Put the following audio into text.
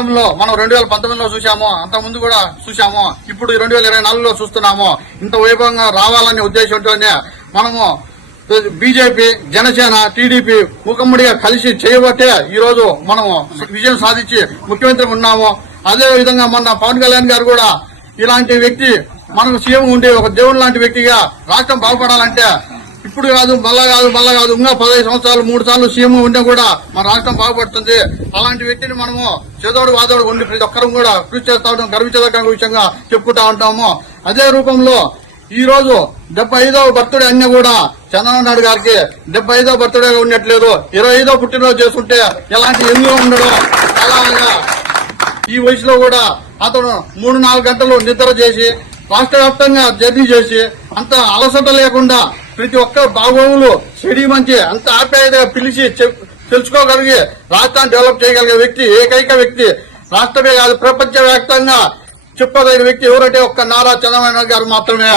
గతంలో మనం 2019లో చూసాము, అంత ముందు కూడా చూసాము, ఇప్పుడు 2024లో చూస్తున్నాము. ఇంత వైభవంగా రావాలనే ఉద్దేశంతోనే మనము బీజేపీ, జనసేన, టీడీపీ మూకమ్మడిగా కలిసి చేయబట్టే ఈ రోజు మనము విజయం సాధించి ముఖ్యమంత్రి ఉన్నాము. అదే విధంగా మొన్న పవన్ కళ్యాణ్ గారు కూడా ఇలాంటి వ్యక్తి మనకు సీఎం ఉండే ఒక దేవుడు లాంటి వ్యక్తిగా రాష్ట్రం బాగుపడాలంటే ఇప్పుడు కాదు, మళ్ళా కాదు, ఇంకా 15 సంవత్సరాలు 3 సార్లు సీఎం ఉంటే కూడా మన రాష్ట్రం బాగుపడుతుంది. అలాంటి వ్యక్తిని మనము చేదోడు వాదోడు ఉండి ప్రతి ఒక్కరూ కూడా కృషి చేస్తా ఉంటాం, గర్వించదగ్గ విషయంగా చెప్పుకుంటా ఉంటాము. అదే రూపంలో ఈ రోజు 75వ బర్త్డే అన్ని కూడా చంద్రబాబు నాయుడు గారికి 75వ బర్త్డేగా ఉండట్లేదు, 25వ పుట్టినరోజు చేసుకుంటే ఎలాంటి ఎందులో ఉండడం. అలాగా ఈ వయసులో కూడా అతను 3-4 గంటలు నిద్ర చేసి రాష్ట్ర వ్యాప్తంగా జర్నీ చేసి అంత అలసట లేకుండా ప్రతి ఒక్క బాగోగులు చెడి మంచి అంత ఆప్యాయతగా పిలిచి తెలుసుకోగలిగి రాష్ట్రాన్ని డెవలప్ చేయగలిగే వ్యక్తి, ఏకైక వ్యక్తి, రాష్ట్రమే కాదు ప్రపంచ వ్యాప్తంగా చెప్పదగిన వ్యక్తి ఎవరంటే ఒక్క నారా చంద్రబాబు నాయుడు గారు మాత్రమే.